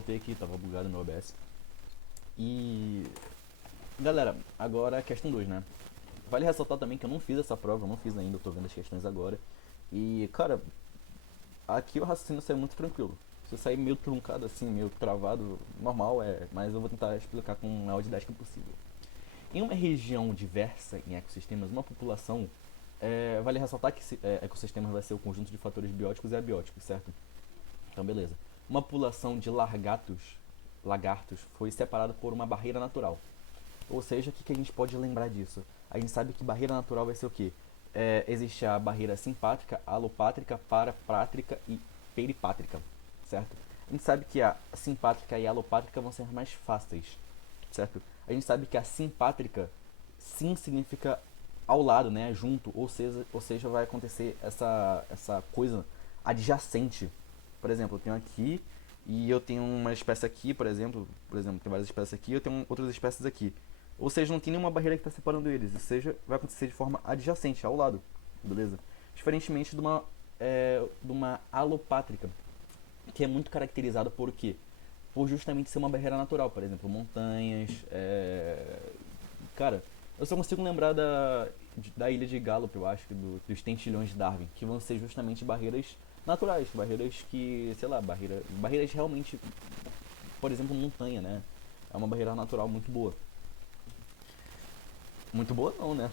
voltei aqui, tava bugado no OBS. E. Galera, agora a questão 2, né? Vale ressaltar também que eu não fiz essa prova, eu não fiz ainda, eu tô vendo as questões agora. E, cara, aqui o raciocínio saiu muito tranquilo. Se eu sair meio truncado assim, meio travado, normal mas eu vou tentar explicar com a maior didática possível. Em uma região diversa em ecossistemas, uma população. Vale ressaltar que ecossistemas vai ser o conjunto de fatores bióticos e abióticos, certo? Então, beleza. Uma população de lagartos foi separada por uma barreira natural. Ou seja, o que a gente pode lembrar disso? A gente sabe que barreira natural vai ser o quê? Existe a barreira simpátrica, alopátrica, parapátrica e peripátrica, certo? A gente sabe que a simpátrica e a alopátrica vão ser mais fáceis, certo? A gente sabe que a simpátrica, sim, significa ao lado, né, junto, ou seja, vai acontecer essa coisa adjacente. Por exemplo, eu tenho aqui e eu tenho uma espécie aqui, por exemplo, tem várias espécies aqui, eu tenho outras espécies aqui. Ou seja, não tem nenhuma barreira que está separando eles, ou seja, vai acontecer de forma adjacente, ao lado, beleza? Diferentemente de uma alopátrica, que é muito caracterizada por quê? Por justamente ser uma barreira natural, por exemplo, montanhas. Cara, eu só consigo lembrar da ilha de Gallup, eu acho, dos tentilhões de Darwin, que vão ser justamente barreiras naturais, barreiras que, sei lá, barreiras realmente, por exemplo, montanha, né? É uma barreira natural muito boa. Muito boa não, né?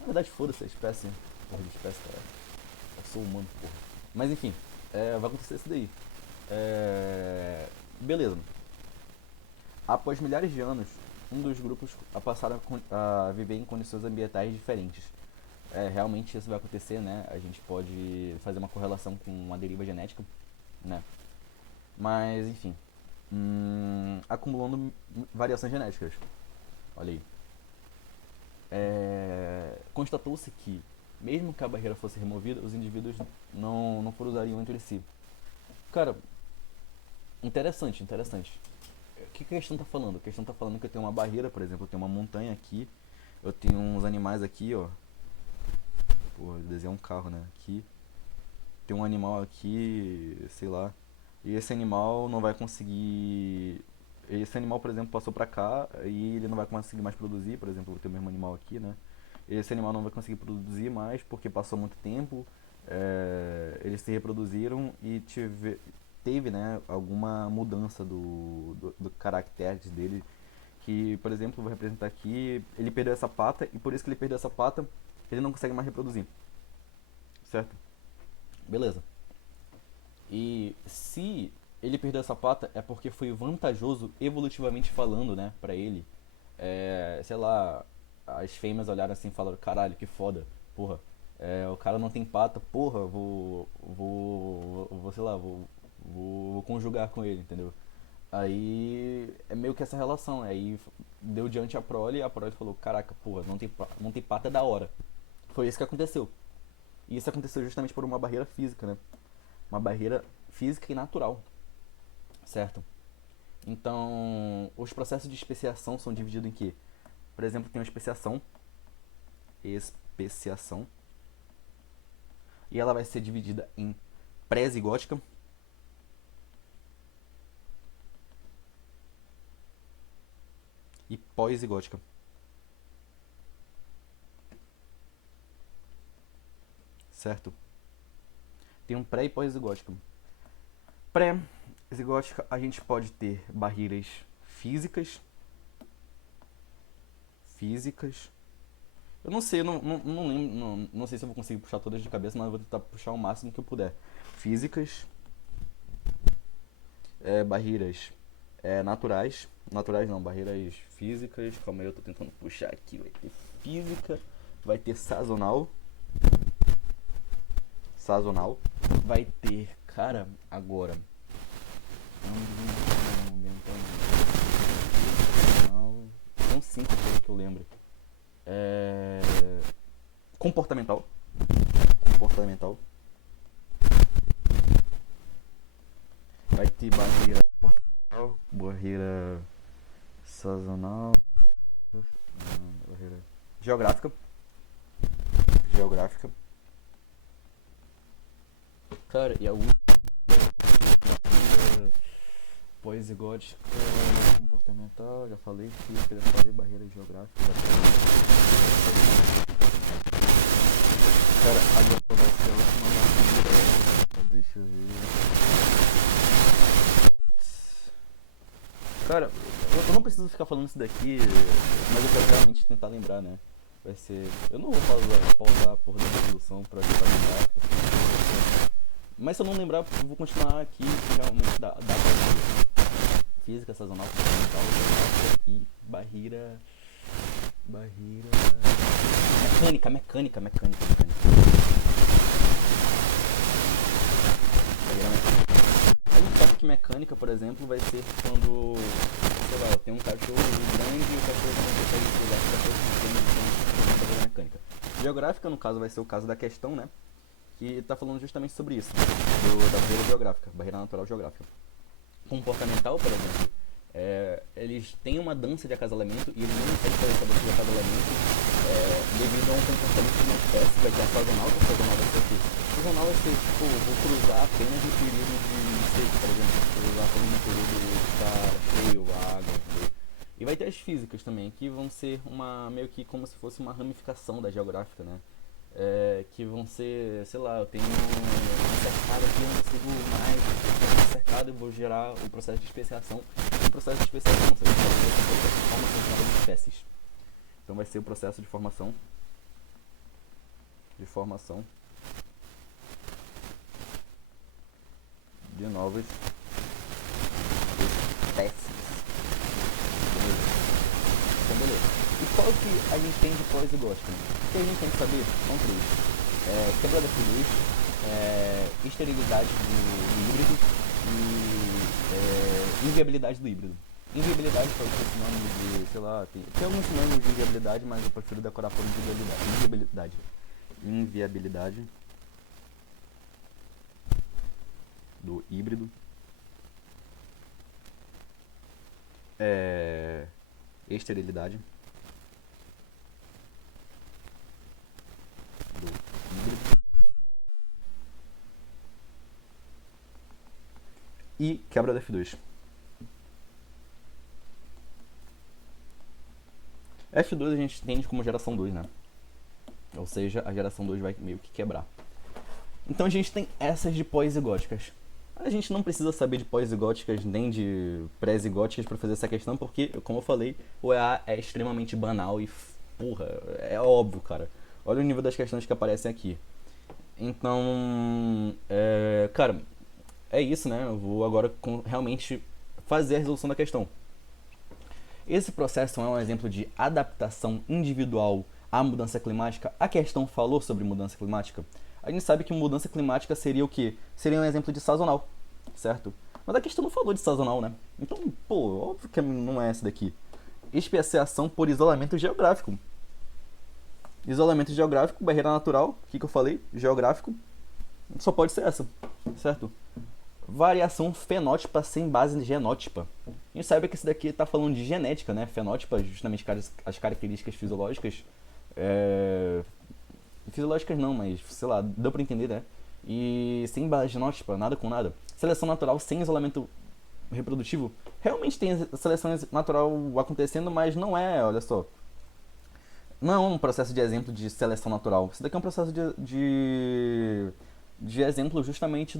Na verdade, foda-se a espécie. Porra de espécie, cara. Eu sou humano, porra. Mas enfim, vai acontecer isso daí. Beleza. Após milhares de anos, um dos grupos passaram a viver em condições ambientais diferentes. Realmente isso vai acontecer, né? A gente pode fazer uma correlação com uma deriva genética, né? Mas, enfim, acumulando variações genéticas. Olha aí. Constatou-se que, mesmo que a barreira fosse removida, os indivíduos não cruzariam entre si. Cara, interessante, interessante. O que a questão está falando? A questão está falando que eu tenho uma barreira, por exemplo, eu tenho uma montanha aqui, eu tenho uns animais aqui, ó. Pô, eu desenhei um carro, né? Aqui. Tem um animal aqui, sei lá. E esse animal não vai conseguir. Esse animal, por exemplo, passou pra cá e ele não vai conseguir mais produzir. Por exemplo, eu tenho o mesmo animal aqui, né? Esse animal não vai conseguir produzir mais porque passou muito tempo. Eles se reproduziram e teve, né, alguma mudança do caractere dele. Que, por exemplo, eu vou representar aqui. Ele perdeu essa pata e por isso que ele perdeu essa pata, ele não consegue mais reproduzir. Certo? Beleza. E se ele perdeu essa pata é porque foi vantajoso evolutivamente falando, né, pra ele. Sei lá, as fêmeas olharam assim e falaram, caralho, que foda, porra. O cara não tem pata, porra, sei lá, vou conjugar com ele, entendeu? Aí é meio que essa relação, aí deu diante a prole e a prole falou, caraca, porra, não tem pata é da hora. Foi isso que aconteceu. E isso aconteceu justamente por uma barreira física, né? Uma barreira física e natural, certo? Então, os processos de especiação são divididos em que, por exemplo, tem uma especiação, e ela vai ser dividida em pré-zigótica e pós-zigótica, certo? Tem um pré e pós-zigótica. Pré-zigótica a gente pode ter barreiras físicas, físicas. Eu não sei, eu não lembro, não sei se eu vou conseguir puxar todas de cabeça, mas eu vou tentar puxar o máximo que eu puder. Físicas, barreiras naturais não, barreiras físicas. Calma aí, eu tô tentando puxar aqui. Vai ter física, vai ter sazonal, vai ter, cara, agora. São cinco que eu lembro. É, comportamental, comportamental, vai ter barreira comportamental, barreira sazonal, barreira geográfica, geográfica. Cara, e a última, Pós-gótica, comportamental, já falei, física, já falei, barreira geográfica, já falei. Cara, agora vai ser a última barreira. Deixa eu ver. Cara, eu não preciso ficar falando isso daqui, mas eu quero realmente tentar lembrar, né? Vai ser. Eu não vou pausar a porra da resolução pra tentar lembrar, mas se eu não lembrar, eu vou continuar aqui que realmente dá pra ver. Física, sazonal, fundamental, e barreira. Barreira. Mecânica. Barreira mecânica. A gente sabe que mecânica, por exemplo, vai ser quando, sei lá, tem um cachorro grande e o cachorro não consegue pular, o cachorro tem barreira mecânica. Geográfica, no caso, vai ser o caso da questão, né? Que está falando justamente sobre isso, da barreira geográfica, barreira natural geográfica. Comportamental, por exemplo, eles têm uma dança de acasalamento e eles não conseguem fazer essa dança de acasalamento devido a um comportamento de uma espécie. Vai ter a sazonal, que a sazonal vai ser o quê? A sazonal vai ser, tipo, vou cruzar apenas no período de seco, por exemplo, cruzar apenas no período de estar frio, água, entendeu? E vai ter as físicas também, que vão ser meio que como se fosse uma ramificação da geográfica, né? Que vão ser, sei lá, eu tenho uma cercada aqui, eu não consigo mais uma cercada, eu vou gerar o processo de especiação. O processo de especiação, ou seja, o processo de formação de novas espécies. Então vai ser o processo de formação de novas espécies. Então beleza. E qual que a gente tem de pós-gótica? O que a gente tem que saber são três. Quebra da fluidez, esterilidade do híbrido e inviabilidade do híbrido. Inviabilidade pode ser sinônimo de, sei lá, tem alguns sinônimos de inviabilidade, mas eu prefiro decorar por inviabilidade. Inviabilidade do híbrido. Esterilidade do híbrido. E quebra da F2. F2 a gente entende como geração 2, né? Ou seja, a geração 2 vai meio que quebrar. Então a gente tem essas de pós-zigóticas. A gente não precisa saber de pós-zigóticas nem de pré-zigóticas para fazer essa questão, porque, como eu falei, o EA é extremamente banal e, porra, é óbvio, cara. Olha o nível das questões que aparecem aqui. Então, cara, é isso, né? Eu vou agora realmente fazer a resolução da questão. Esse processo é um exemplo de adaptação individual à mudança climática. A questão falou sobre mudança climática. A gente sabe que mudança climática seria o quê? Seria um exemplo de sazonal, certo? Mas a questão não falou de sazonal, né? Então, pô, óbvio que não é essa daqui. Especiação por isolamento geográfico. Isolamento geográfico, barreira natural, o que eu falei? Geográfico. Só pode ser essa, certo? Variação fenótipa sem base genótipa. A gente sabe que esse daqui está falando de genética, né? Fenótipa, justamente as características fisiológicas. Fisiológicas não, mas sei lá, deu pra entender, né? E sem base genótipa, nada com nada. Seleção natural sem isolamento reprodutivo. Realmente tem seleção natural acontecendo, mas não é, olha só. Não é um processo de exemplo de seleção natural. Isso daqui é um processo de exemplo justamente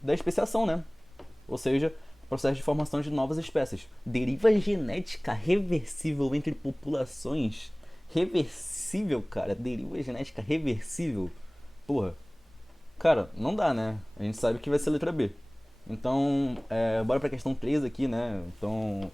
da especiação, né? Ou seja, processo de formação de novas espécies. Deriva genética reversível entre populações. Reversível, cara. Deriva genética reversível. Porra. Cara, não dá, né? A gente sabe que vai ser a letra B. Então, bora pra questão 3 aqui, né? Então,